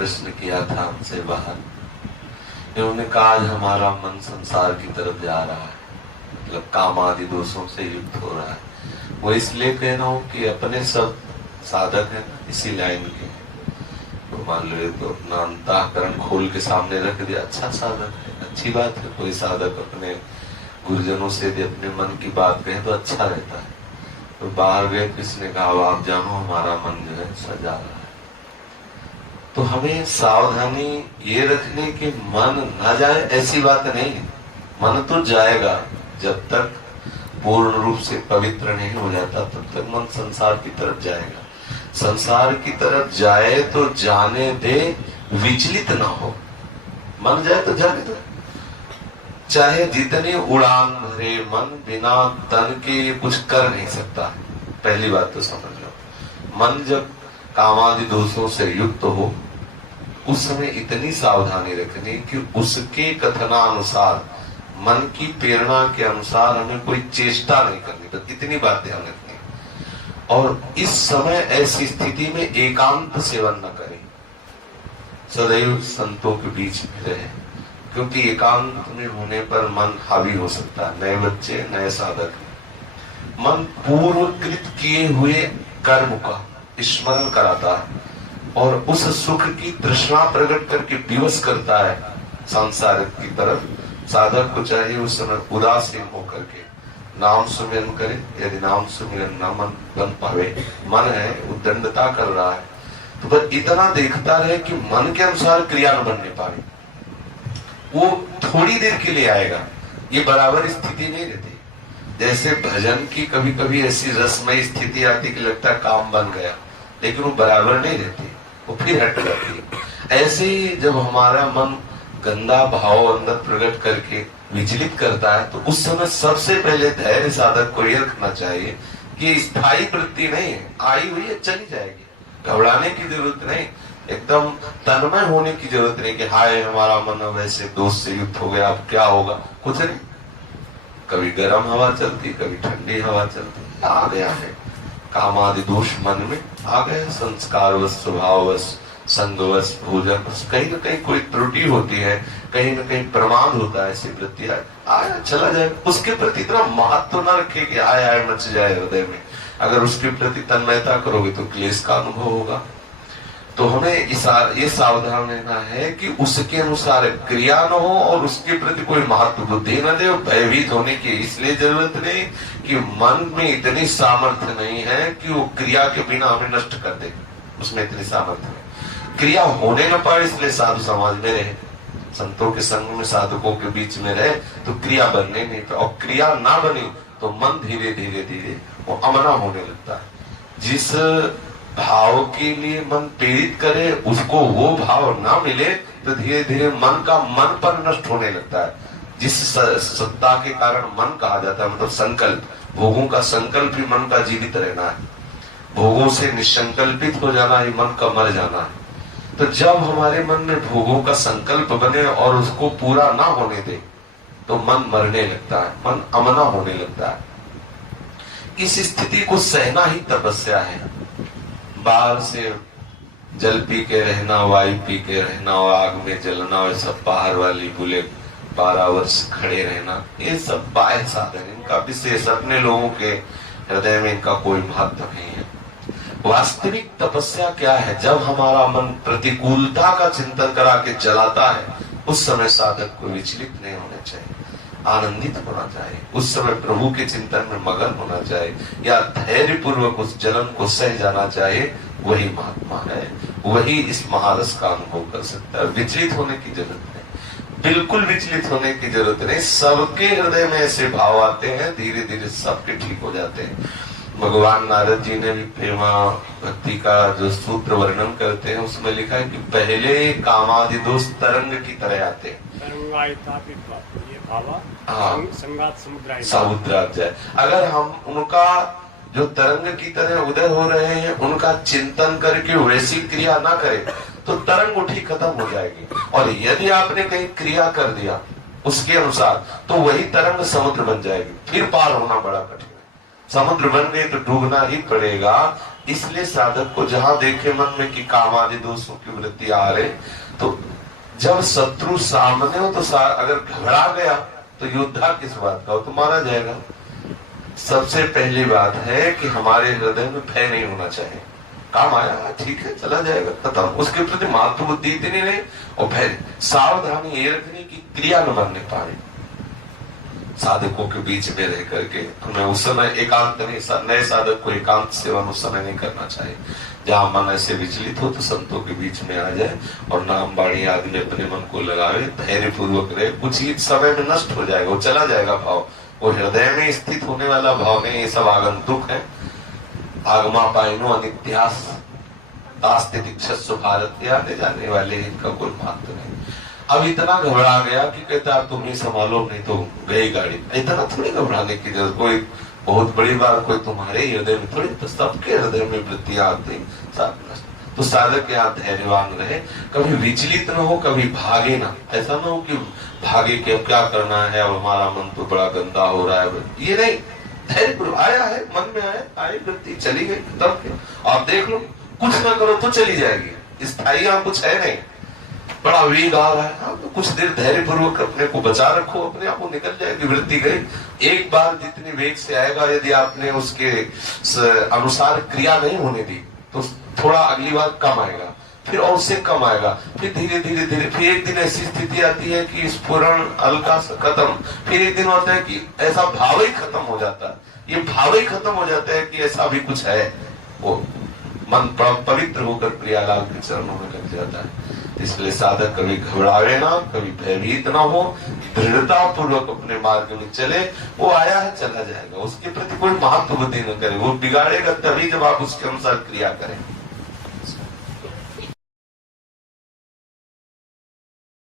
प्रश्न किया था हमसे बाहर। इन्होंने कहा आज हमारा मन संसार की तरफ जा रहा है, मतलब काम आदि दोषों से युक्त हो रहा है। वो इसलिए कह रहा हूँ कि अपने सब साधक हैं इसी लाइन के, तो मान लो तो अपना अंतःकरण खोल के सामने रख दिया, अच्छा साधक है, अच्छी बात है। कोई साधक अपने गुरुजनों से यदि अपने मन की बात कहे तो अच्छा रहता है। तो बाहर गए, किसने कहा आप जानो हमारा मन जो है सजा रहा है। तो हमें सावधानी ये रखने की मन न जाए ऐसी बात नहीं है। मन तो जाएगा, जब तक पूर्ण रूप से पवित्र नहीं हो जाता तब तक मन संसार की तरफ जाएगा। संसार की तरफ जाए तो जाने दे, विचलित ना हो। मन जाए तो जाने दो, चाहे जितनी उड़ान भरे मन, बिना तन के कुछ कर नहीं सकता। पहली बात तो समझ लो, मन जब कामादि दोषों से युक्त हो उस समय इतनी सावधानी रखनी कि उसके कथनानुसार, मन की प्रेरणा के अनुसार हमें कोई चेष्टा नहीं करनी, बस इतनी बात ध्यान रखनी। और इस समय ऐसी स्थिति में एकांत सेवन न करें, सदैव संतों के बीच में रहे, क्योंकि एकांत में होने पर मन हावी हो सकता है। नए बच्चे, नए साधक, मन पूर्वकृत किए हुए कर्म का स्मरण कराता है और उस सुख की तृष्णा प्रकट करके विवश करता है संसार की तरफ। साधक को चाहिए उस समय उदासीन होकर के नाम सुमिरन करे। यदि नाम सुमिरन न मन बन पावे, मन है उद्दंडता कर रहा है, तो बस इतना देखता रहे कि मन के अनुसार क्रिया न बनने पाए। वो थोड़ी देर के लिए आएगा, ये बराबर स्थिति नहीं रहती। जैसे भजन की कभी कभी ऐसी रसमय स्थिति आती कि लगता है काम बन गया, लेकिन वो बराबर नहीं रहती, वो फिर हट जाती है। ऐसे ही जब हमारा मन गंदा भाव अंदर प्रकट करके विचलित करता है, तो उस समय सबसे पहले धैर्य साधक को यह रखना चाहिए कि स्थायी वृत्ति नहीं है, आई हुई है चली जाएगी, घबराने की जरूरत नहीं। एकदम तन्मय होने की जरूरत नहीं कि हाय हमारा मन वैसे दोष से युक्त हो गया, अब क्या होगा, कुछ नहीं। कभी गर्म हवा चलती, कभी ठंडी हवा चलती, आ गया है कामादि दोष मन में आ गए, संस्कारवश, स्वभाववश, संगवश, भोजन, कहीं न कहीं कोई त्रुटि होती है, कहीं न कहीं प्रमाद होता है, ऐसी वृत्ति आया चला जाए। उसके प्रति इतना महत्व न रखे कि आय मच जाए हृदय में। अगर उसके प्रति तन्मयता करोगे तो क्लेश का अनुभव होगा। तो हमें ये सावधान रहना है कि उसके अनुसार क्रिया न हो और उसके प्रति कोई महत्व बुद्धि न दे। भयभीत होने की इसलिए जरूरत नहीं कि मन में इतनी सामर्थ्य नहीं है कि वो क्रिया के बिना हमें नष्ट कर दे, उसमें इतनी सामर्थ्य नहीं। क्रिया होने न पाए इसलिए साधु समाज में रहे, संतों के संग में, साधकों के बीच में रहे, तो क्रिया बनने नहीं पाए। और क्रिया ना बनी तो मन धीरे धीरे धीरे वो अमना होने लगता है। जिस भाव के लिए मन प्रेरित करे उसको वो भाव ना मिले तो धीरे धीरे मन का मन पर नष्ट होने लगता है। जिस सत्ता के कारण मन कहा जाता है, मतलब संकल्प, भोगों का संकल्प ही मन का जीवित रहना है, भोगों से निसंकल्पित हो जाना ही मन का मर जाना है। तो जब हमारे मन में भोगों का संकल्प बने और उसको पूरा ना होने दे तो मन मरने लगता है, मन अमना होने लगता है। इस स्थिति को सहना ही तपस्या है। बाहर से जल पी के रहना, वायु पी के रहना और आग में जलना और सब बाहर वाली बुले 12 वर्ष खड़े रहना, ये सब बाह्य साधन, इनका विशेष अपने लोगों के हृदय में इनका कोई महत्व नहीं है। वास्तविक तपस्या क्या है? जब हमारा मन प्रतिकूलता का चिंतन करा के चलाता है उस समय साधक को विचलित नहीं होना चाहिए, आनंदित होना चाहिए, उस समय प्रभु के चिंतन में मगन होना चाहिए या धैर्य पूर्वक उस जलन को सह जाना चाहिए। वही महात्मा है, वही इस महारस का अनुभव कर सकता है। विचलित होने की जरूरत नहीं, बिल्कुल विचलित होने की जरूरत नहीं। सबके हृदय में ऐसे भाव आते हैं, धीरे धीरे सबके ठीक हो जाते हैं। भगवान नारद जी ने भी प्रेमा भक्ति का जो सूत्र वर्णन करते हैं उसमें लिखा है कि पहले कामादि दोष तरंग की तरह आते हैं, समुद्र जाए। अगर हम उनका जो तरंग की तरह उदय हो रहे हैं उनका चिंतन करके वैसी क्रिया ना करें तो तरंग उठी खत्म हो जाएगी। और यदि आपने कहीं क्रिया कर दिया उसके अनुसार तो वही तरंग समुद्र बन जाएगी, फिर पार होना बड़ा कठिन है। समुद्र बन गए तो डूबना ही पड़ेगा। इसलिए साधक को जहां देखे मन में कि काम आदि दोषों की वृत्ति आ रहे, तो जब शत्रु सामने हो तो अगर घबरा गया तो योद्धा किस बात का हो, तो मारा जाएगा। सबसे पहली बात है कि हमारे हृदय में भय नहीं होना चाहिए। काम आया ठीक है चला जाएगा खत्म, उसके प्रति मातृ बुद्धि इतनी नहीं और भय। सावधानी ये रखनी कि क्रिया न बनने पाए साधकों के बीच में रह करके। हमें उस समय एकांत नहीं, नए साधक को एकांत सेवन उस समय नहीं करना चाहिए। जहां मन ऐसे विचलित हो तो संतों के बीच में आ जाए और नाम बाणी आदि में अपने मन को लगावे, धैर्य पूर्वक रहे। कुछ ही समय में नष्ट हो जाएगा, वो चला जाएगा भाव। वो हृदय में स्थित होने वाला भाव नहीं, ये सब आगंतुक है। आगमा पाइनो अनित्यास दास्ते दीक्षस्व भारत, आने जाने वाले इनका कोई महत्व नहीं। अब इतना घबरा गया कि कहता तुम ही संभालो नहीं तो गई गाड़ी। इतना थोड़ी घबराने की जरूरत, कोई बहुत बड़ी बात कोई तुम्हारे हृदय में थोड़ी, तो सबके हृदय में वृत्तियां आती। तो साधक यहाँ धैर्यवान रहे, कभी विचलित न हो, कभी भागे ना। ऐसा ना हो कि भागे कि अब क्या करना है और हमारा मन तो बड़ा गंदा हो रहा है, ये नहीं। धैर्य आया है, मन में आया, आई वृत्ति चली गई, तब आप देख लो, कुछ ना करो तो चली जाएगी। स्थायी यहाँ कुछ है नहीं। बड़ा वेग आ रहा है, तो कुछ देर धैर्य पूर्वक अपने को बचा रखो, अपने आप को निकल जाएगी वृत्ति गई। एक बार जितनी वेग से आएगा, यदि आपने उसके अनुसार क्रिया नहीं होने दी तो थोड़ा अगली बार कम आएगा, फिर और उससे कम आएगा, फिर धीरे धीरे धीरे, फिर एक दिन ऐसी स्थिति आती है कि स्फुरण हल्का सा खत्म, फिर एक दिन होता है कि ऐसा भाव ही खत्म हो जाता है। ये भाव ही खत्म हो जाता है कि ऐसा भी कुछ है। वो मन पवित्र होकर प्रियालाल के चरणों में लग जाता है। इसलिए साधक कभी घबरावे ना, कभी भयभीत ना हो, दृढ़ता पूर्वक अपने मार्ग में चले। वो आया है चला जाएगा, उसके प्रति कोई महत्व बुद्धि न करे। वो बिगाड़ेगा तभी जब आप उसके अनुसार क्रिया करें।